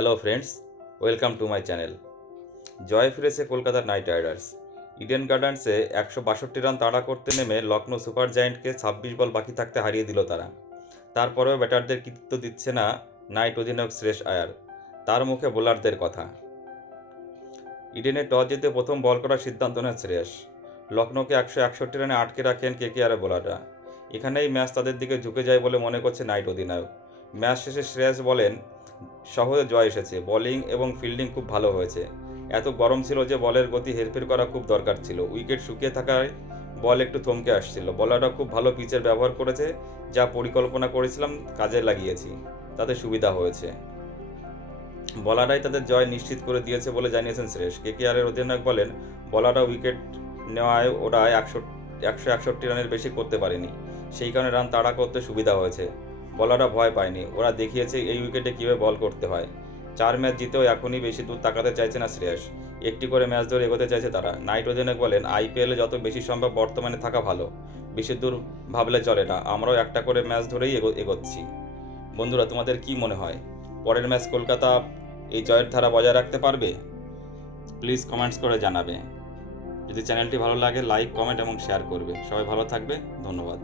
Hello friends welcome to my channel জয় ফিরেছে কলকাতার night Riders Eden গার্ডেন্সে একশো বাষট্টি রান তাড়া করতে নেমে লখনৌ সুপার জায়েন্টকে ছাব্বিশ বল বাকি থাকতে হারিয়ে দিল তারা। তারপরেও ব্যাটারদের কৃতিত্ব দিচ্ছে না নাইট অধিনায়ক শ্রেষ আয়ার। তার মুখে বোলারদের কথা। ইডেনে টস জিতে প্রথম বল করার সিদ্ধান্ত নেন শ্রেয়স। লখনৌকে একশো একষট্টি রানে আটকে রাখেন কে কে আরের বোলাররা। এখানেই ম্যাচ তাদের দিকে ঝুঁকে যায় বলে মনে করছে নাইট অধিনায়ক। ম্যাচ শেষে শ্রেয়স বলেন সহজে জয় এসেছে। বোলিং এবং ফিল্ডিং খুব ভালো হয়েছে। এত গরম ছিল যে বলের গতি হেরফের করা খুব দরকার ছিল। উইকেট শুকিয়ে থাকায় বল একটু থমকে আসছিল। বলাররা খুব ভালো পিচের ব্যবহার করেছে, যা পরিকল্পনা করেছিলাম, কাজে লাগিয়েছি। তাতে সুবিধা হয়েছে। বলাররাই তাদের জয় নিশ্চিত করে দিয়েছে বলে জানিয়েছেন শ্রেষ কে কে আরের অধিনায়ক বলেন বলাররা উইকেট নেওয়ায় ওরা একশো একশো একষট্টি রানের বেশি করতে পারেনি। সেই কারণে রান তাড়া করতে সুবিধা হয়েছে। বলাররা ভয় পায়নি। ওরা দেখিয়েছে এই উইকেটে কীভাবে বল করতে হয়। চার ম্যাচ জিতেও এখনই বেশি দূর তাকাতে চাইছে না শ্রেয়াস। একটি করে ম্যাচ ধরে এগোতে চাইছে তারা। নাইট অধিনায়ক বলেন আইপিএলে যত বেশি সম্ভব বর্তমানে থাকা ভালো। বেশি দূর ভাবলে চলে না। আমরাও একটা করে ম্যাচ ধরেই এগো এগোচ্ছি। বন্ধুরা, তোমাদের কি মনে হয়? পরের ম্যাচ কলকাতা এই জয়ের ধারা বজায় রাখতে পারবে? প্লিজ কমেন্টস করে জানাবে। যদি চ্যানেলটি ভালো লাগে, লাইক, কমেন্ট এবং শেয়ার করবে। সবাই ভালো থাকবে। ধন্যবাদ।